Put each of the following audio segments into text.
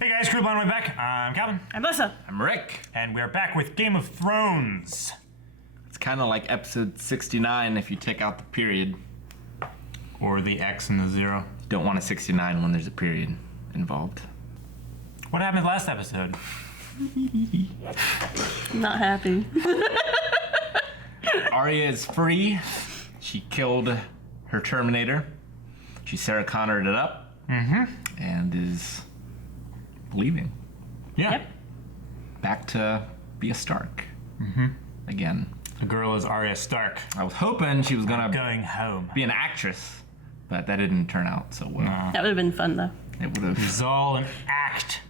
Hey guys, Crew on the way back. I'm Calvin. I'm Lessa. I'm Rick. And we're back with Game of Thrones. It's kind of like episode 69 if you take out the period. Or the X and the 0. You don't want a 69 when there's a period involved. What happened last episode? I'm not happy. Arya is free. She killed her Terminator. She Sarah Connored it up. And is leaving. Yeah. Yep. Back to be a Stark. Again. The girl is Arya Stark. I was hoping she was gonna Going home. be an actress, but that didn't turn out so well. That would have been fun, though. It would have. It's all an act.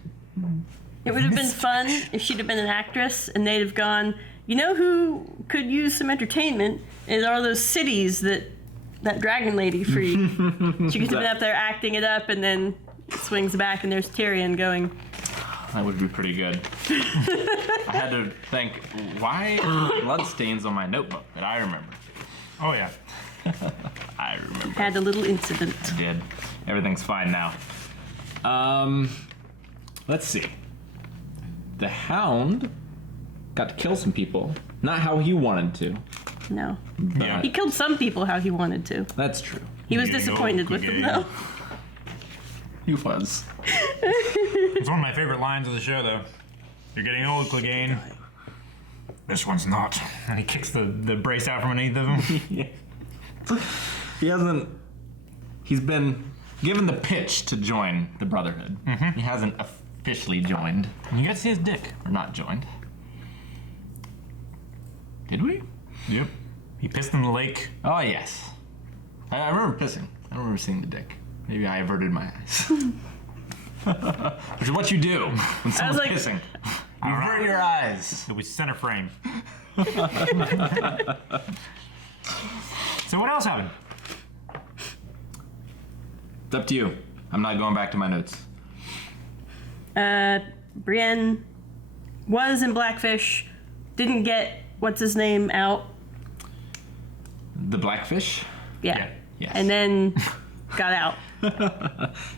It would have been fun if she'd have been an actress and they'd have gone, you know who could use some entertainment is all those cities that dragon lady freed. She could have been up there acting it up and then swings back and there's Tyrion going. That would be pretty good. I had to think, why are there bloodstains on my notebook that I remember? Oh yeah. I remember. Had a little incident. I did. Everything's fine now. Let's see. The Hound got to kill some people. Not how he wanted to. No. Yeah. He killed some people how he wanted to. That's true. He was Yeah, disappointed with them, though. He was. It's one of my favorite lines of the show, though. You're getting old, Clegane. This one's not. And he kicks the brace out from underneath of him. He hasn't. He's been given the pitch to join the Brotherhood. He hasn't officially joined. And you got to see his dick. Or not joined. Did we? Yep. He pissed in the lake. Oh, yes. I remember pissing. I don't remember seeing the dick. Maybe I averted my eyes. Which is what you do when someone's like- pissing. You avert your eyes. It was center frame. So what else happened? It's up to you. I'm not going back to my notes. Brienne was in Blackfish, didn't get what's his name out. The Blackfish? Yeah. Yeah. Yes. And then got out.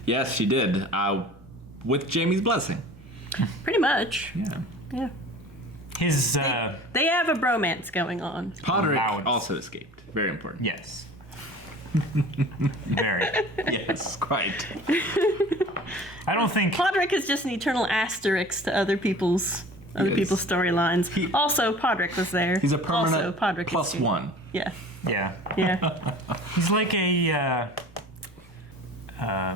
Yes, she did. With Jaime's blessing. Pretty much. Yeah. Yeah. His, They have a bromance going on. Podrick Allowance. also escaped. Very important. yes. Very. Yes, quite. I don't think... Podrick is just an eternal asterisk to other people's storylines. Also, Podrick was there. He's a permanent also, Podrick plus is one. Yeah. Yeah. Yeah. He's like a,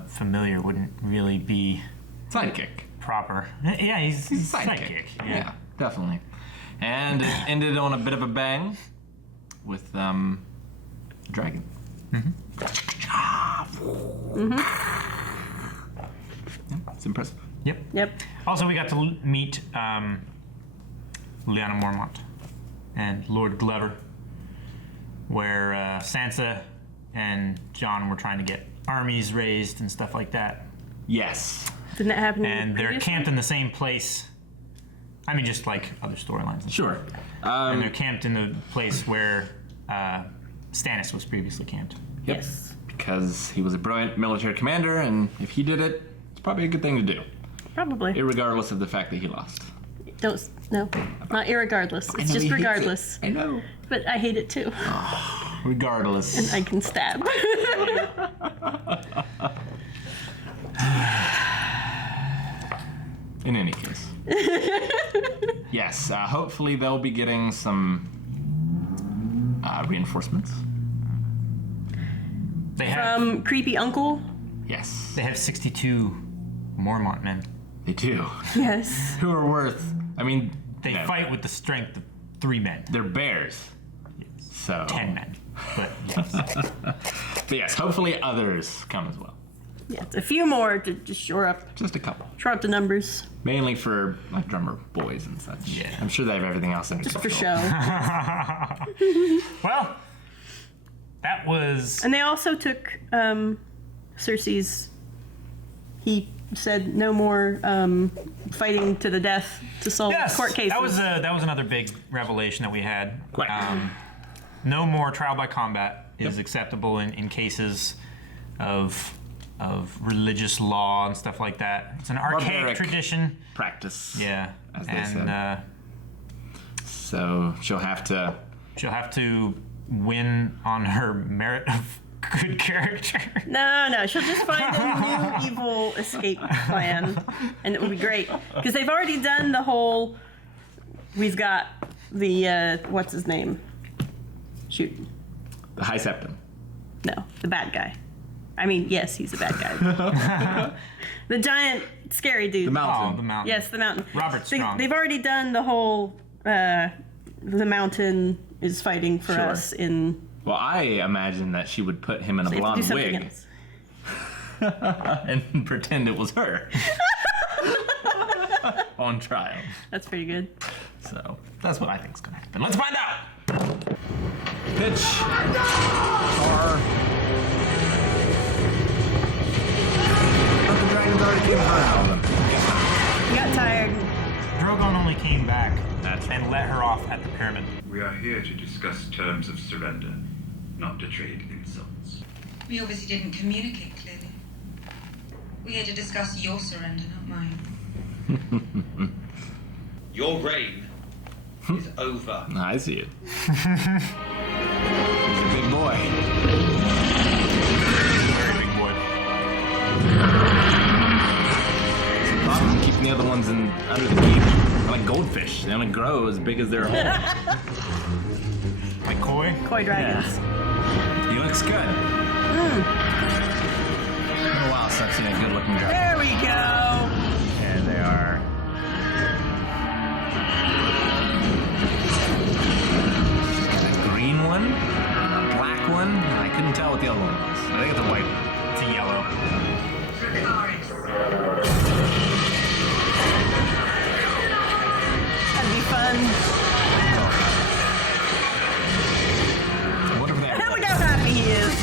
familiar wouldn't really be Sidekick. proper. Yeah, he's sidekick. Yeah, definitely. And it ended on a bit of a bang with dragon. Yeah, it's impressive. Yep. Yep. Also, we got to meet Lyanna Mormont and Lord Glover, where Sansa and Jon were trying to get armies raised and stuff like that. Yes. Didn't that happen? And they're previously? camped in the same place. I mean, just like other storylines. And Sure. And they're camped in the place where Stannis was previously camped. Yep. Yes. Because he was a brilliant military commander, and if he did it, it's probably a good thing to do, Probably. irregardless of the fact that he lost. No, not irregardless. It's just regardless. I know. But I hate it too. Regardless. I can stab. In any case. Yes, hopefully they'll be getting some reinforcements. They have From creepy uncle. Yes, they have 62 Mormont men. they do. Yes. Who are worth, I mean... They fight with the strength of 3 men. They're bears. So... 10 men. But yes. But yes, hopefully others come as well. Yeah, it's a few more to just shore up Just a couple. the numbers. Mainly for, like, drummer boys and such. Yeah. I'm sure they have everything else under Just for control. show. Well, that was... And they also took Cersei's. He said no more fighting to the death to solve court cases. That was another big revelation that we had. Quite. No more trial by combat is acceptable in cases of of religious law and stuff like that. It's an archaic Barbaric tradition. Practice. Yeah. As they and said. So she'll have to. she'll have to win on her merit of good character. No, she'll just find a new evil escape plan, and it will be great. Because they've already done the whole. We've got the what's his name? Shoot. The High Septum. No, the bad guy. I mean, yes, he's a bad guy. The giant, scary dude. The mountain. Oh, the mountain. Yes, the mountain. Robert Strong. They've already done the whole. The mountain is fighting for Sure. us in. Well, I imagine that she would put him in a They have to do blonde something wig else. and pretend it was her on trial. That's pretty good. So that's what I think's gonna happen. Let's find out. Pitch. Car. But the dragons already came high on them. You got tired. Drogon only came back That's and let her off at the pyramid. We are here to discuss terms of surrender, not to trade insults. We obviously didn't communicate clearly. We're here to discuss your surrender, not mine. Your reign is over. I see it. He's a big boy. Very big boy. Problem keeping the other ones under the keep. They're like goldfish. They only grow as big as their hole. Like koi. Koi dragons. He looks good. It's been a while since I've seen a good-looking dragon. There we go. There they are. Got a green one, a black one, and I couldn't tell what the other one was. I think it's a white one. It's a yellow. That'd be fun. What if they have, Look how happy he is.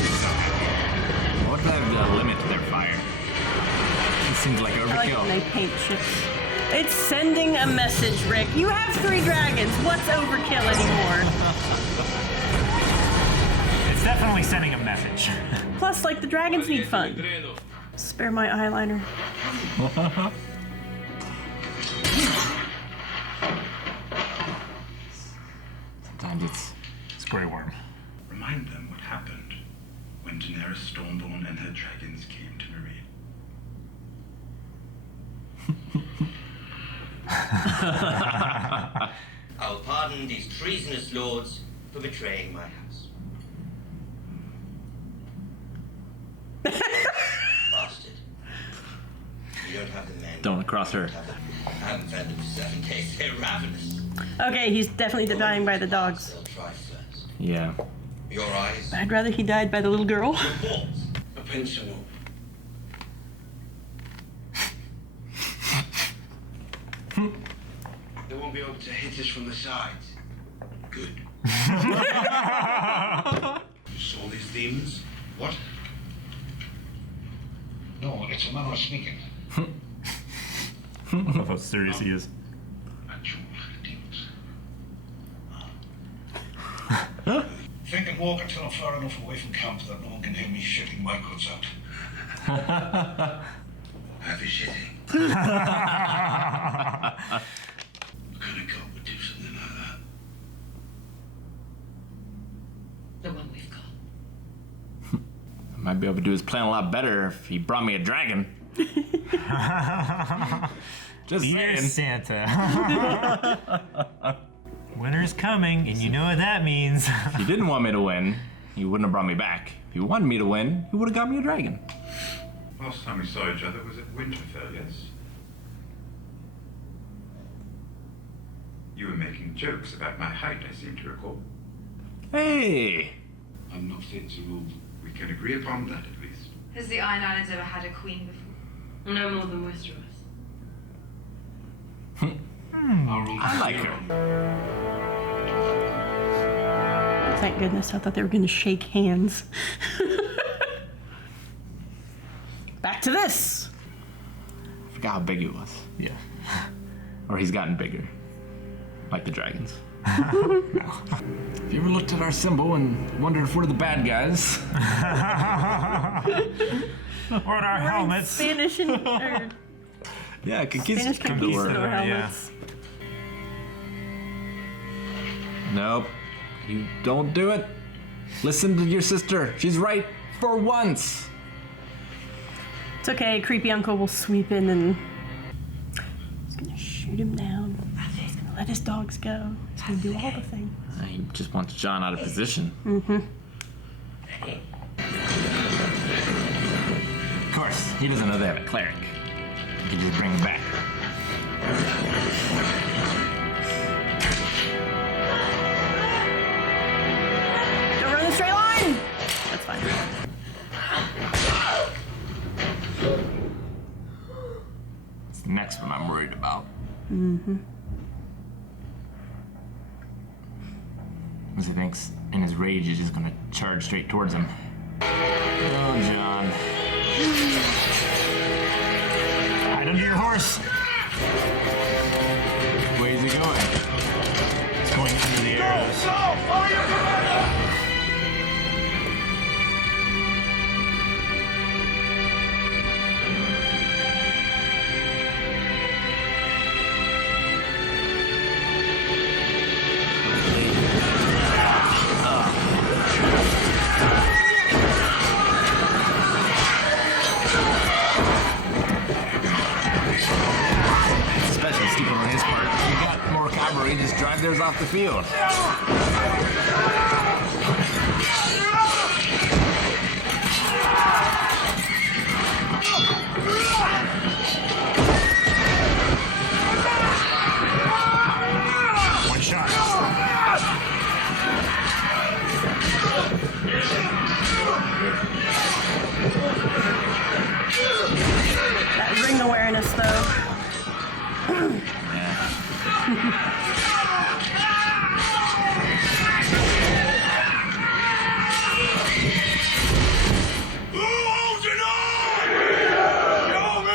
what if they have a limit to their fire? It seems like I like overkill. when they paint ships. It's sending a message, Rick. You have 3 dragons. What's overkill anymore? It's definitely sending a message. Plus, like, the dragons need fun. Spare my eyeliner. Sometimes it's It's Grey Worm. Remind them what happened when Daenerys Stormborn and her dragons came to Marietta. I'll pardon these treasonous lords for betraying my house. Bastard. You don't have the men. don't cross her. I haven't fed them for 7 days. They're ravenous. Okay, he's definitely dying by the dogs. They'll try first. Yeah. Your eyes. I'd rather he died by the little girl. Your paws. A pencil. They won't be able to hit us from the sides. Good. You saw these demons? What? No, it's a matter of speaking. I love how serious he is. Actual demons. Think and walk until I'm far enough away from camp that no one can hear me shitting my guts out. Have you shitting? What kind of cop would do something like that? The one we've got. I might be able to do his plan a lot better if he brought me a dragon. Just Dear saying. Santa. Winter's coming, and you know what that means. If he didn't want me to win, he wouldn't have brought me back. If he wanted me to win, he would have got me a dragon. Last time we saw each other was at Winterfell, yes? You were making jokes about my height, I seem to recall. Hey! I'm not fit to rule. We can agree upon that, at least. Has the Iron Islands ever had a queen before? No more than Westeros. Our rule I like her. Thank goodness. I thought they were going to shake hands. Back to this. I forgot how big he was. Yeah. Or he's gotten bigger. Like the dragons. Have you ever looked at our symbol and wondered if we're the bad guys? What are Wearing helmets? Spanish and or Yeah, Spanish conquistador helmets. Nope. You don't do it. Listen to your sister. She's right for once. It's okay. Creepy uncle will sweep in and he's gonna shoot him down. He's gonna let his dogs go. He's gonna do all the things. He just wants John out of position. Of course, he doesn't know they have a cleric. He can just bring him back. Don't run the straight line. That's fine. It's the next one I'm worried about. Because he thinks in his rage he's just gonna charge straight towards him. Oh, John. Hide under your horse. Where's he going? It's going under the arrows. Especially stupid on his part. He got more cavalry, just drive theirs off the field. One shot. That ring awareness, though. Who owns an eye? Show me!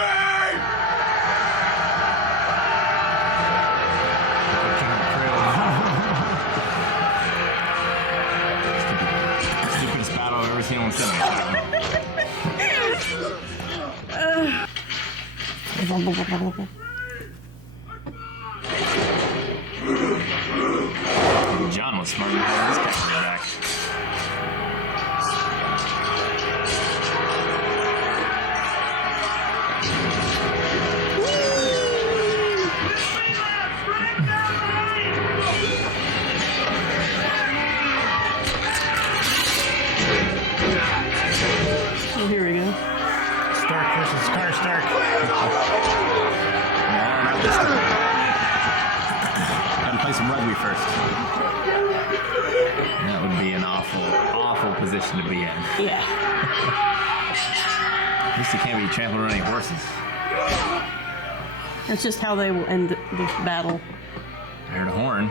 Stupidest battle I've ever seen on cinema. John was smart enough to have his cavalry back. Oh, here we go. Stark versus Stark. No, not this time. Gotta play some rugby first. That would be an awful, awful position to be in. Yeah. At least you can't be trampled on any horses. That's just how they will end the battle. I heard a horn.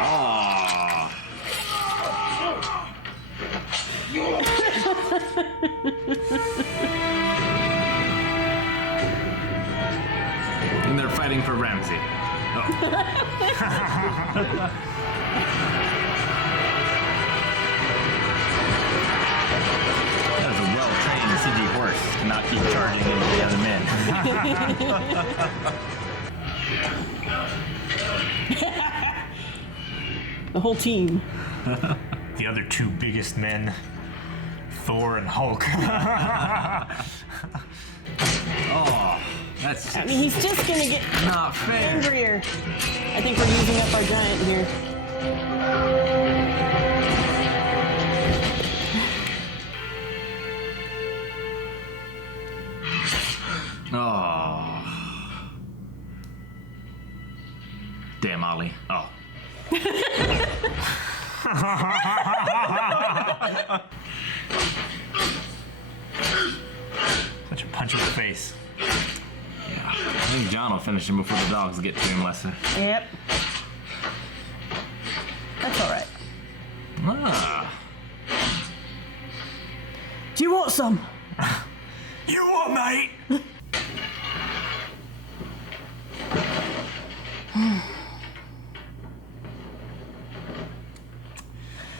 Oh. And they're fighting for Ramsay. Oh. That is a well-trained CG horse to not keep charging into the other men. The whole team. The other two biggest men, Thor and Hulk. Oh, that's I mean, he's just gonna get not fair. angrier. I think we're using up our giant here. Oh. Damn, Ollie. Oh. Such a punch in the face. I think John will finish him before the dogs get to him, Lessa. Yep. That's all right. Ah. Do you want some? You what, mate?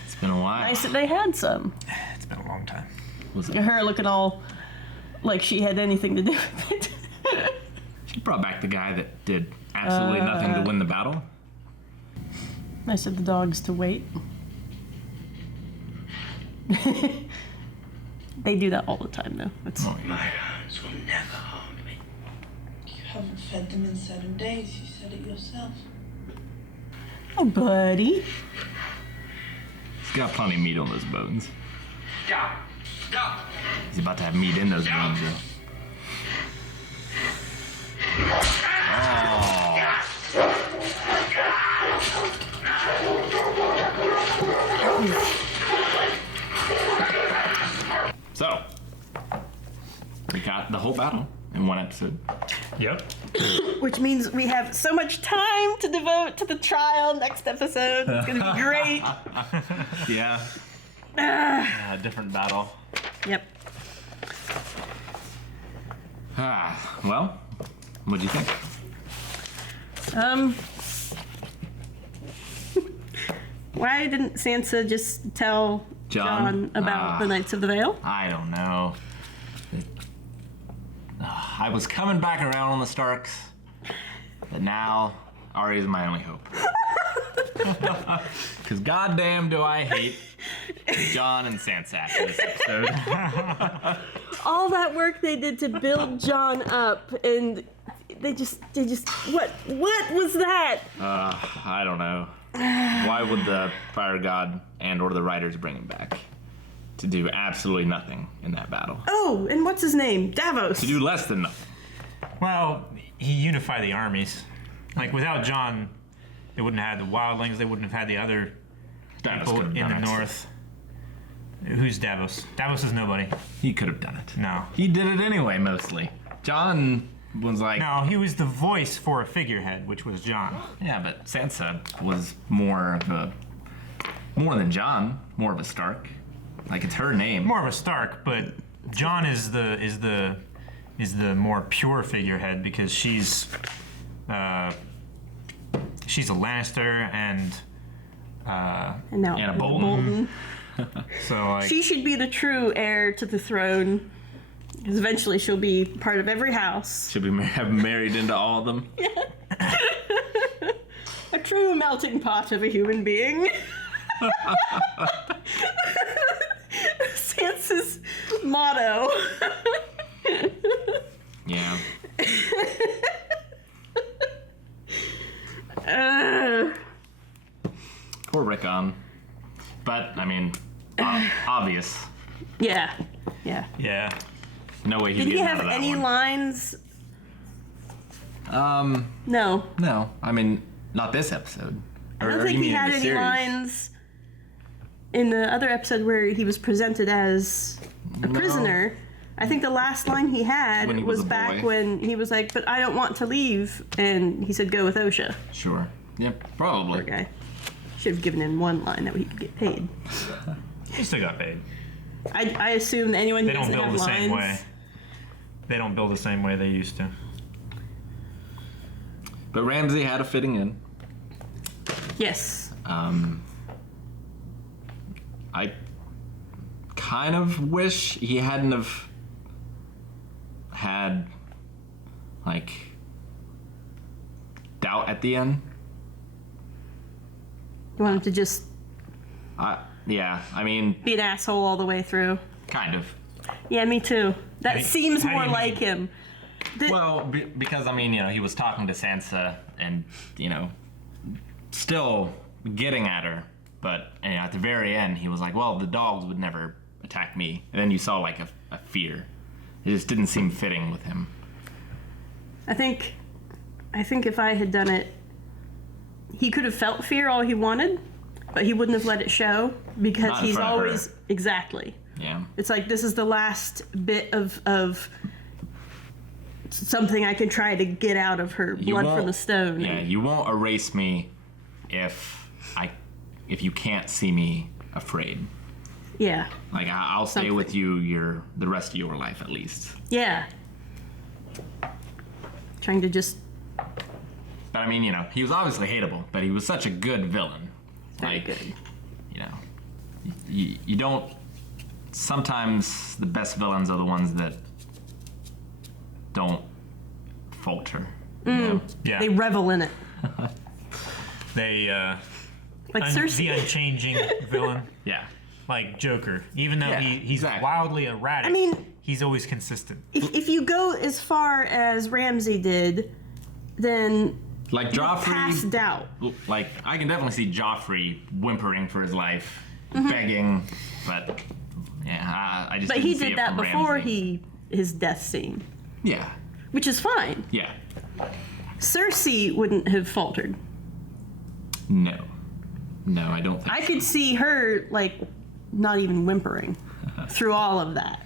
It's been a while. nice that they had some. It's been a long time. Was it? Her looking all like she had anything to do with it. She brought back the guy that did absolutely nothing to win the battle. I said the dogs to wait. They do that all the time, though. It's, My hounds will never harm me. You haven't fed them in 7 days. You said it yourself. oh, buddy. He's got plenty of meat on those bones. Stop! Stop! He's about to have meat in those bones, though. So, we got the whole battle in one episode. Yep. Which means we have so much time to devote to the trial next episode. It's going to be great. Yeah. Different battle. Yep. Well, what'd you think? Why didn't Sansa just tell John about the Knights of the Vale? I don't know. I was coming back around on the Starks, but now Arya's my only hope. Because goddamn do I hate John and Sansa after this episode. All that work they did to build John up, and they just what was that? I don't know. Why would the fire god and or the writers bring him back? To do absolutely nothing in that battle. Oh, and what's his name? Davos. To do less than nothing. Well, he unified the armies. Like, without John, they wouldn't have had the wildlings, they wouldn't have had the other Davos people could have in the done it. north. Who's Davos? Davos is nobody. He could have done it. No. He did it anyway, mostly. John was like... No, he was the voice for a figurehead, which was John. Yeah, but Sansa was more than John, more of a Stark. Like, it's her name. More of a Stark, but John is the more pure figurehead because she's a Lannister and now Anna Bolton. so like She should be the true heir to the throne. Because eventually she'll be part of every house. She'll be have married into all of them. A true melting pot of a human being. Sansa's motto. Yeah. Poor Rickon. But, I mean, obvious. Yeah. yeah. No way he's Did he getting out have of that any one. lines? No. No. I mean, not this episode. I don't think he had any lines in the other episode where he was presented as a prisoner. I think the last line he had When he was was a back boy. when he was like, "But I don't want to leave," and he said, "Go with Osha." Sure. Yep, probably. Poor guy. Should have given him one line that way he could get paid. He still got paid. I assume that anyone who They don't doesn't build have the lines, same way. They don't build the same way they used to. But Ramsay had a fitting in. Yes. I kind of wish he hadn't have had, like, doubt at the end. You want him to just Yeah, I mean, be an asshole all the way through. kind of. Yeah, me too. That How do you- seems how do more you like mean? him. Well, because, I mean, he was talking to Sansa and, still getting at her. But at the very end, he was like, well, the dogs would never attack me. And then you saw, like, a fear. It just didn't seem fitting with him. I think if I had done it, he could have felt fear all he wanted, but he wouldn't have let it show because Not in he's front of her. always exactly. Yeah. It's like this is the last bit of something I can try to get out of her You blood won't- from the stone. Yeah, you won't erase me if you can't see me afraid. Yeah. Like, I'll stay Something. with you the rest of your life at least. Yeah. Trying to just But I mean, he was obviously hateable, but he was such a good villain. very Like, good. you don't. Sometimes the best villains are the ones that don't falter. You know? Yeah. They revel in it. They Like Cersei. the unchanging villain, Yeah. like Joker. Even though Yeah, he's exactly. wildly erratic, I mean- he's always consistent. If you go as far as Ramsay did, then Like past Joffrey. doubt. Like I can definitely see Joffrey whimpering for his life, begging, but yeah, I just. But didn't he see did it that from before Ramsay. his death scene, Yeah. which is fine. Yeah. Cersei wouldn't have faltered. No. No, I don't think. I could see her like not even whimpering through all of that.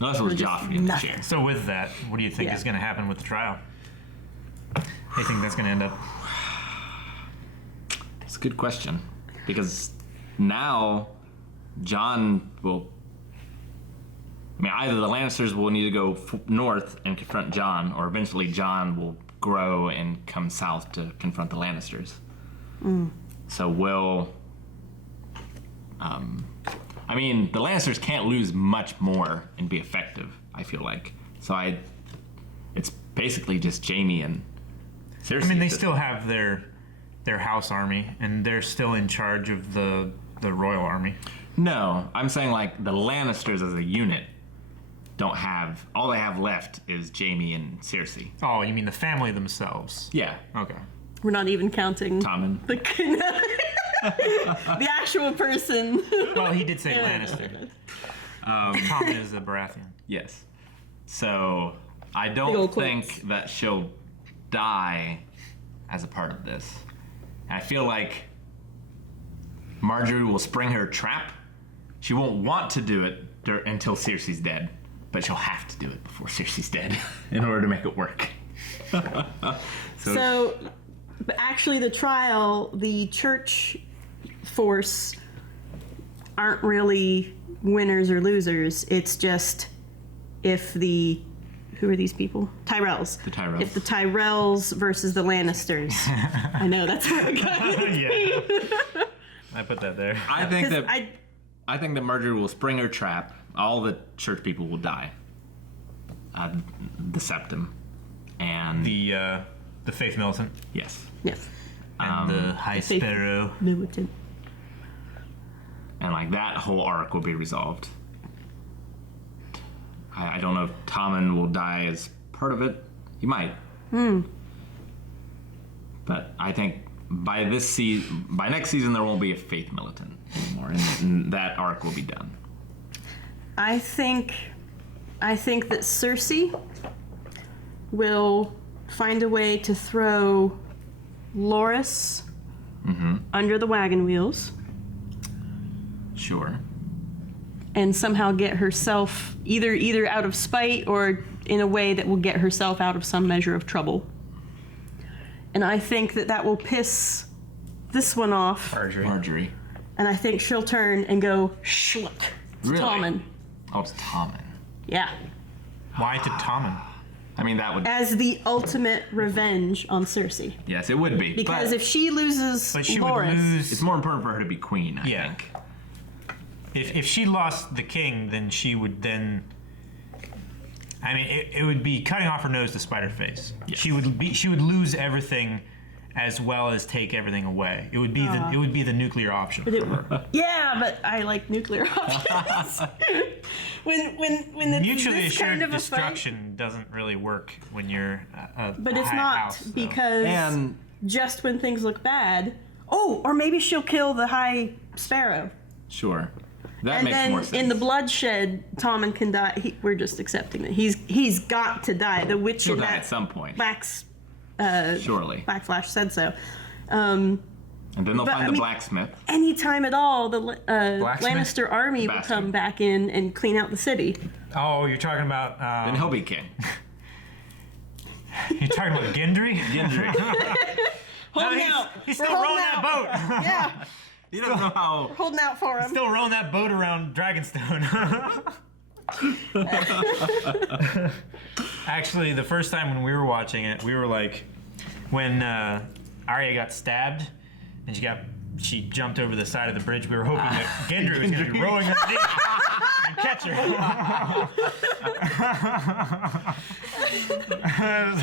Unless it was just Joffrey in the nothing. chair. So with that, what do you think Yeah. is going to happen with the trial? How do you think that's going to end up? It's a good question because now Jon will. I mean, either the Lannisters will need to go north and confront Jon, or eventually Jon will grow and come south to confront the Lannisters. So will. I mean, the Lannisters can't lose much more and be effective, I feel like. So it's basically just Jaime and Cersei. I mean, they at this still have their house army, and they're still in charge of the royal army. No, I'm saying like the Lannisters as a unit don't have. All they have left is Jaime and Cersei. Oh, you mean the family themselves? Yeah, Okay. We're not even counting Tommen. the actual person. Well, he did say Lannister. Tommen is a Baratheon. Yes. So I Big don't old think quotes. that she'll die as a part of this. And I feel like Marjorie will spring her trap. She won't want to do it until Cersei's dead, but she'll have to do it before Cersei's dead in order to make it work. So, but actually, the trial, the church force aren't really winners or losers. It's just if the who are these people? Tyrells. The Tyrells. If the Tyrells versus the Lannisters. I know that's where I got it. Yeah. I put that there. I think 'Cause that I think that Marjorie will spring her trap. All the church people will die. The septum, and The Faith Militant yes, Yes. and the High Faith- Sparrow. Militant. and like that whole arc will be resolved. I don't know if Tommen will die as part of it. He might. But I think by next season there won't be a Faith Militant anymore, and that arc will be done. I think that Cersei will find a way to throw Loras under the wagon wheels Sure. and somehow get herself either out of spite or in a way that will get herself out of some measure of trouble. And I think that will piss this one off, Marjorie. and I think she'll turn and go schluck to Really? Tommen. Oh, it's Tommen. Yeah. Why to Tommen? I mean, that would. As the ultimate revenge on Cersei. Yes, it would be. Because but if she loses But she Loras, would lose. it's more important for her to be queen, I Yeah. think. If she lost the king, then she would then. I mean, it would be cutting off her nose to spite her face. Yes. She would lose everything, as well as take everything away. It would be the nuclear option. But yeah, but I like nuclear options. when it's Mutually this assured kind of a fight, destruction doesn't really work when you're a but it's high not house, so. because And just when things look bad. Oh, or maybe she'll kill the High Sparrow, sure, that and makes then more sense. in the bloodshed, Tommen can die. We're just accepting that he's got to die. The witch She'll in die that at some point, Surely. Backflash said so. and then they'll but, find I the mean- blacksmith. Anytime at all, the Blacksmith? Lannister army will Bastard. come back in and clean out the city. Oh, you're talking about. Then he'll be king. You're talking about Gendry? Gendry. Holding he's- out. he's We're still holding rowing that out. boat. Yeah, You don't know how. holding out for him. Still rowing that boat around Dragonstone. Actually, the first time when we were watching it, we were like, when Arya got stabbed and she got she jumped over the side of the bridge. We were hoping that Gendry was going to be rowing underneath and catch her.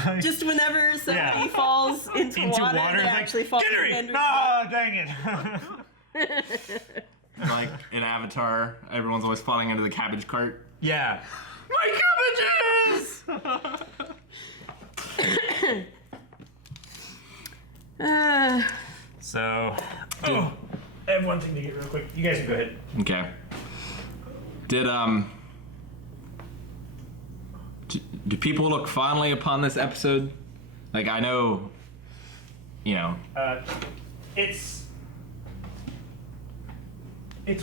Like, Just whenever somebody falls into water, they it's actually like, fall. Gendry! Oh, dang it. Like in Avatar, everyone's always falling into the cabbage cart. Yeah. My cabbages! So, I have one thing to get real quick. You guys can go ahead. Okay. Do people look fondly upon this episode? Like, I know, It's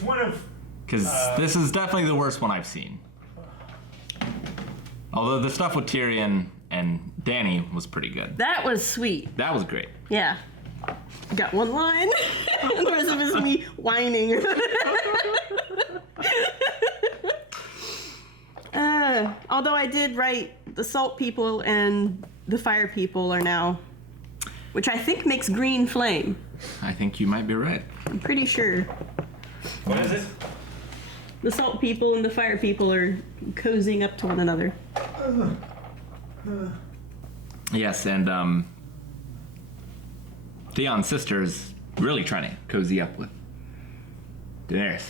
one of... because this is definitely the worst one I've seen. Although the stuff with Tyrion and Dany was pretty good. That was sweet. That was great. Yeah. I got one line. The rest of it is me whining. Although I did write the salt people and the fire people are now, which I think makes green flame. I think you might be right. I'm pretty sure. What is it? The salt people and the fire people are cozying up to one another. Yes, and Theon's sister is really trying to cozy up with Daenerys.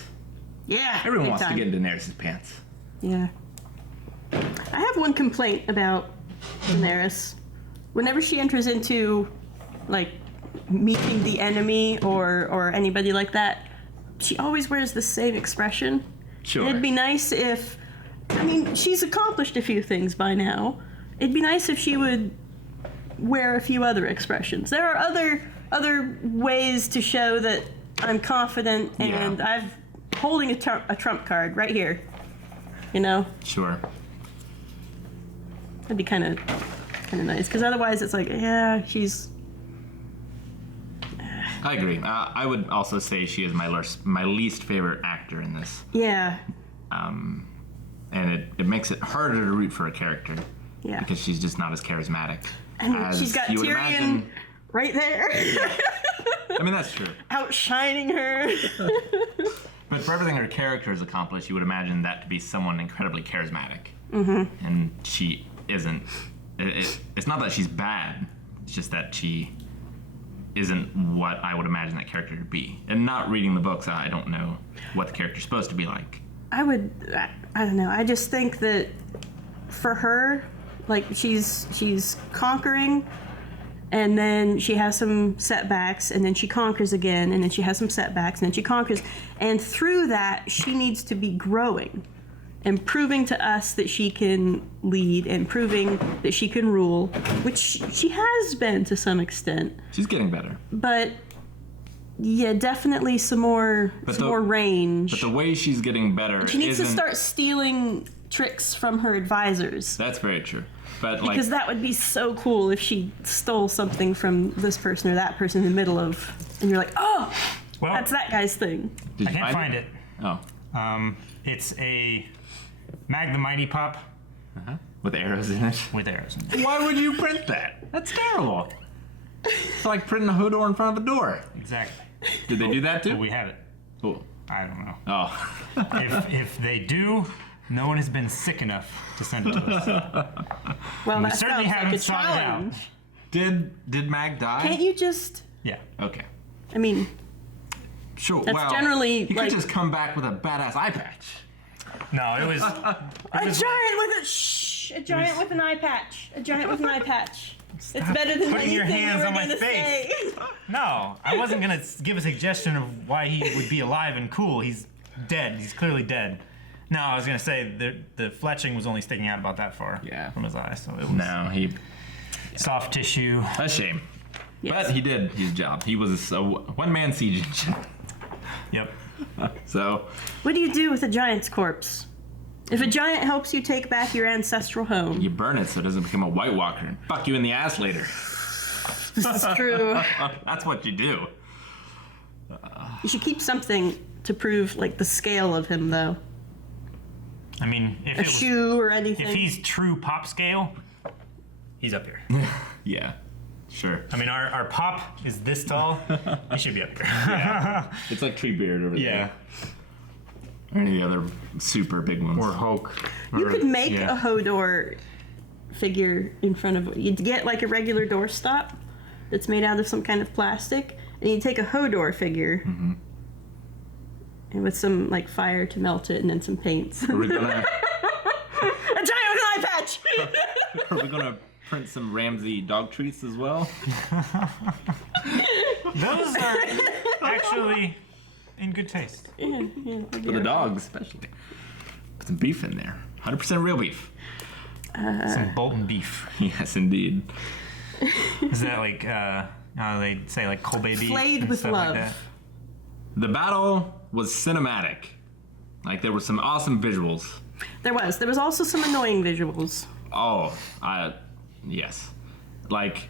Yeah. Everyone big wants time. to get in Daenerys' pants. Yeah. I have one complaint about Daenerys. Whenever she enters into, like, meeting the enemy or anybody like that, she always wears the same expression. Sure. It'd be nice if, I mean, she's accomplished a few things by now. It'd be nice if she would wear a few other expressions. There are other ways to show that I'm confident and I'm holding a trump card right here. You know? Sure. That'd be kind of nice, because otherwise it's like, yeah, she's... I agree. I would also say she is my least favorite actor in this. Yeah. And it makes it harder to root for a character. Yeah. Because she's just not as charismatic. And as she's got you would Tyrion imagine. right there. I mean, that's true. Outshining her. But for everything her character has accomplished, you would imagine that to be someone incredibly charismatic. Mm-hmm. And she isn't. It's not that she's bad. It's just that she isn't what I would imagine that character to be. And not reading the books, I don't know what the character's supposed to be like. I don't know. I just think that for her, like, she's conquering, and then she has some setbacks, and then she conquers again, and then she has some setbacks, and then she conquers. And through that, she needs to be growing and proving to us that she can lead and proving that she can rule, which she has been to some extent. She's getting better. But yeah, definitely some more range. But the way she's getting better, she needs to start stealing tricks from her advisors. That's very true. But because that would be so cool if she stole something from this person or that person in the middle of, and you're like, oh, well, that's that guy's thing. Did I you can't find it. Oh. It's a Mag the Mighty Pop. With arrows in it? With arrows in it. Why would you print that? That's terrible. It's like printing a Hodor in front of a door. Exactly. Did they do that too? Well, we have it. Cool. I don't know. Oh. if they do, no one has been sick enough to send it to us. Well, We that certainly sounds like haven't a sought it out. challenge. Did Mag die? Can't you just? Yeah. Okay. I mean, Sure. That's well, generally, he like- could just come back with a badass eye patch. No, it was. a giant with an eye patch. A giant with an eye patch. It's better than putting your anything hands you were on my gonna face. say. No, I wasn't gonna give a suggestion of why he would be alive and cool. He's dead. He's clearly dead. No, I was gonna say the fletching was only sticking out about that far from his eye, so it was No, soft tissue. a shame. Yes. But he did his job. He was a one-man siege engine. Yep. So, What do you do with a giant's corpse? If a giant helps you take back your ancestral home, you burn it so it doesn't become a White Walker and fuck you in the ass later. this is true. That's what you do. You should keep something to prove, like, the scale of him, though. I mean, A shoe or anything. if he's true pop scale, he's up here. Yeah, Sure. I mean, our pop is this tall. He should be up here. It's like Treebeard over Yeah. there. Or any of the other super big ones. Or Hulk. You could make yeah. a Hodor figure in front of. You'd get like a regular doorstop that's made out of some kind of plastic, and you take a Hodor figure. And with some like fire to melt it, and then some paints. Are we gonna, A giant eye patch. are we gonna print some Ramsay dog treats as well? Those are actually in good taste. Yeah, For the dogs, especially. Put some beef in there. 100% real beef. Some Bolton beef. Yes, indeed. Is that like, they say like Kobe beef? Flayed and with stuff love. Like that? The battle was cinematic. Like, there were some awesome visuals. There was also some annoying visuals. Oh, yes. Like,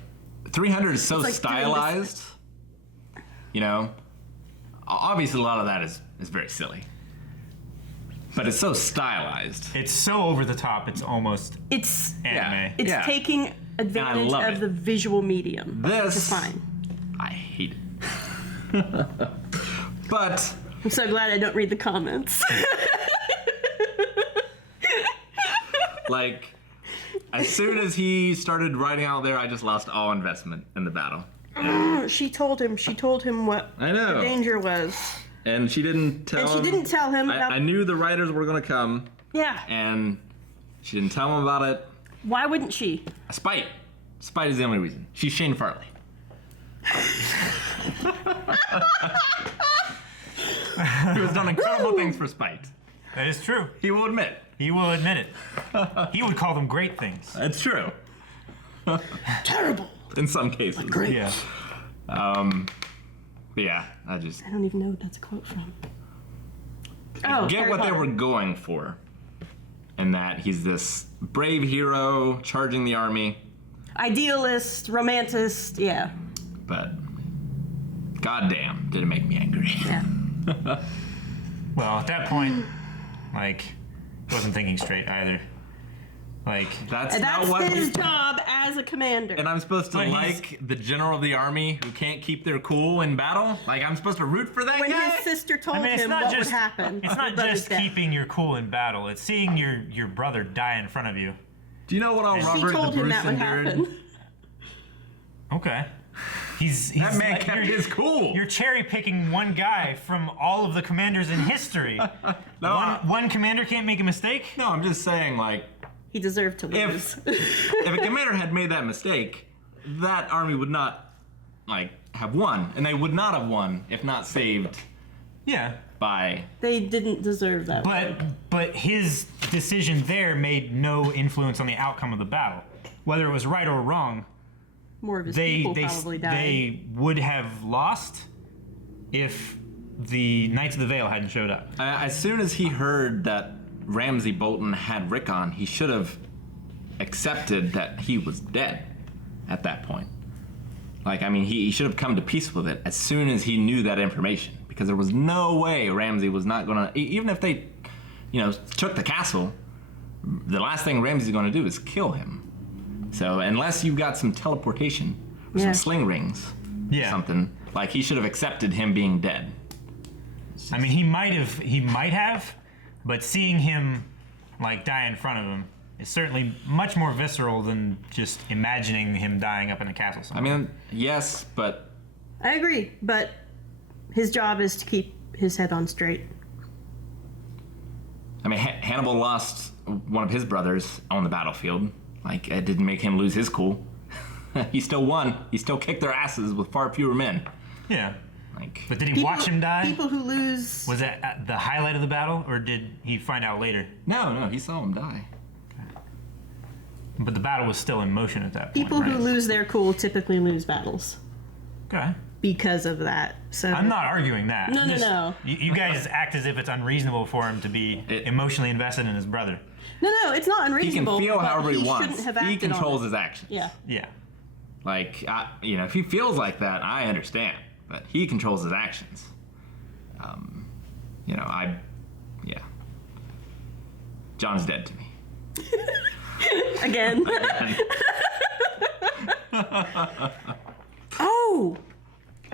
300 is so It's like stylized. You know? Obviously, a lot of that is very silly. But it's so stylized. It's so over the top, it's almost It's anime. it's Yeah. taking advantage love of it. the visual medium. This- which is fine. I hate it. But I'm so glad I don't read the comments. like, as soon as he started riding out there, I just lost all investment in the battle. She told him what I know. the danger was. And she didn't tell And she him. didn't tell him about I knew the riders were gonna come, Yeah. and she didn't tell him about it. Why wouldn't she? Spite. Spite is the only reason. She's Shane Farley. He has done incredible things for Spite. That is true. He will admit. He will admit it. He would call them great things. That's true. Terrible. In some cases. Great. Yeah. But yeah, I just I don't even know what that's a quote from. Oh, get Harry what they Potter. were going for. And that he's this brave hero charging the army. Idealist, romanticist, yeah. But goddamn, did it make me angry. Yeah. Well, at that point, like, wasn't thinking straight either. Like, That's And not that's what his job as a commander. And I'm supposed to But he's- like the general of the army who can't keep their cool in battle? Like, I'm supposed to root for that when guy? his sister told I mean, it's him not what just would happen. It's not her brother's just death. keeping your cool in battle. It's seeing your brother die in front of you. Do you know what all She Robert told the him Bruce that would endured? happen. Okay. He's That man like, kept you're- his cool. You're cherry picking one guy from all of the commanders in history. One commander can't make a mistake. No, I'm just saying, like, He deserved to lose. if a commander had made that mistake, that army would not, like, have won. And they would not have won if not saved Yeah. by... They didn't deserve that. But his decision there made no influence on the outcome of the battle. Whether it was right or wrong, More of his they people probably died. they would have lost if the Knights of the Vale hadn't showed up. As soon as he heard that Ramsay Bolton had Rick on, he should have accepted that he was dead at that point. Like, I mean, he should have come to peace with it as soon as he knew that information. Because there was no way Ramsay was not going to... Even if they, took the castle, the last thing Ramsay's going to do is kill him. So, unless you've got some teleportation, or Yeah. some sling rings, or something, like, he should have accepted him being dead. I mean, he might have, but seeing him like die in front of him is certainly much more visceral than just imagining him dying up in a castle I somewhere. mean, yes, but I agree, but his job is to keep his head on straight. I mean, Hannibal lost one of his brothers on the battlefield. Like, it didn't make him lose his cool. He still won. He still kicked their asses with far fewer men. Yeah. Like, But did he watch him die? People who lose. Was that at the highlight of the battle, or did he find out later? no, he saw him die. But the battle was still in motion at that point. People who right? lose their cool typically lose battles Okay. because of that. So I'm not arguing that. No, I'm no, just- no. You guys act as if it's unreasonable for him to be emotionally invested in his brother. No, it's not He can unreasonable. feel but however he wants. shouldn't have He acted on controls it. his actions. Yeah. Yeah. Like, if he feels like that, I understand. But he controls his actions. Yeah. John's dead to me. Again.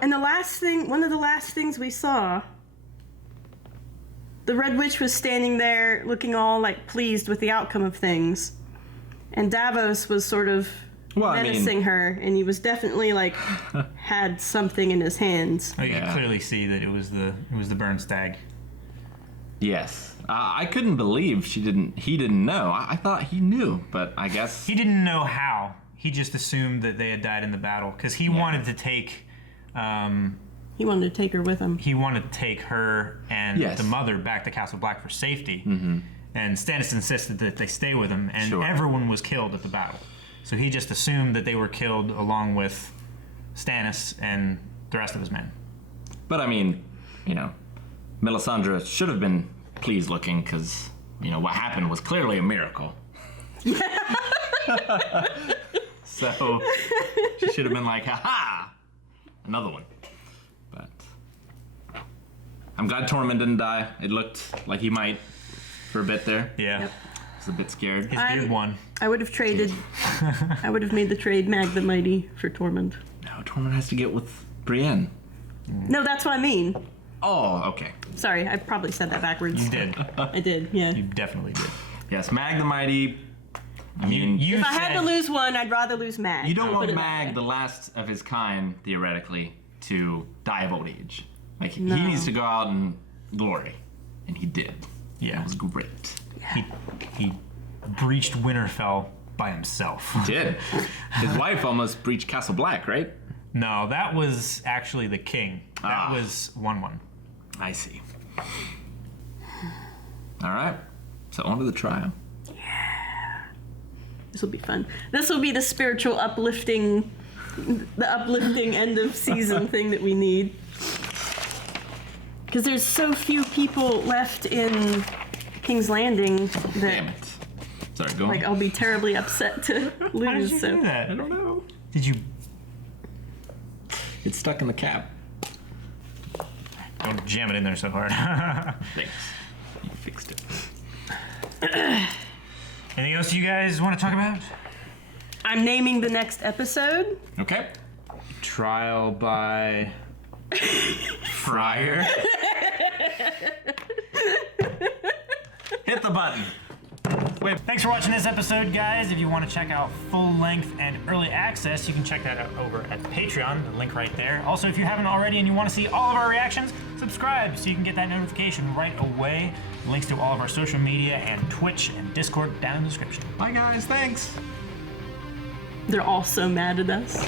And one of the last things we saw, the Red Witch was standing there looking all like pleased with the outcome of things. And Davos was sort of menacing her, and he was definitely like had something in his hands. Oh, you can clearly see that it was the burn stag. Yes. I couldn't believe he didn't know. I thought he knew, but I guess... He didn't know how. He just assumed that they had died in the battle, because he wanted to take... He wanted to take her with him. He wanted to take her and the mother back to Castle Black for safety. Mm-hmm. And Stannis insisted that they stay with him, and everyone was killed at the battle. So he just assumed that they were killed along with Stannis and the rest of his men. But I mean, Melisandre should have been pleased looking, because, what happened was clearly a miracle. Yeah. So she should have been like, ha-ha! Another one. But I'm glad Tormund didn't die. It looked like he might for a bit there. Yeah. Yep. I was a bit scared. His beard won. I would have traded. I would have made the trade Mag the Mighty for Tormund. No, Tormund has to get with Brienne. No, that's what I mean. Oh, okay. Sorry, I probably said that backwards. You did. I did, yeah. You definitely did. Yes, Mag the Mighty. I mean, if I had to lose one, I'd rather lose Mag. You don't want Mag, the last of his kind, theoretically, to die of old age. Like, he needs to go out in glory. And he did. Yeah. It was great. Yeah. He breached Winterfell by himself. He did. His wife almost breached Castle Black, right? No, that was actually the king. That was 1-1. I see. All right. So on to the trial. Yeah. This will be fun. This will be the spiritual uplifting end of season thing that we need. Because there's so few people left in King's Landing that... Damn it. Sorry, go on. Like, I'll be terribly upset to lose. How did you do that? I don't know. Did you... It's stuck in the cap. Don't jam it in there so hard. Thanks. You fixed it. Anything else you guys want to talk about? I'm naming the next episode. Okay. Trial by... Friar. Hit the button. Wait, thanks for watching this episode, guys. If you want to check out full length and early access, you can check that out over at Patreon, the link right there. Also, if you haven't already and you want to see all of our reactions, subscribe so you can get that notification right away. Links to all of our social media and Twitch and Discord down in the description. Bye, guys. Thanks. They're all so mad at us.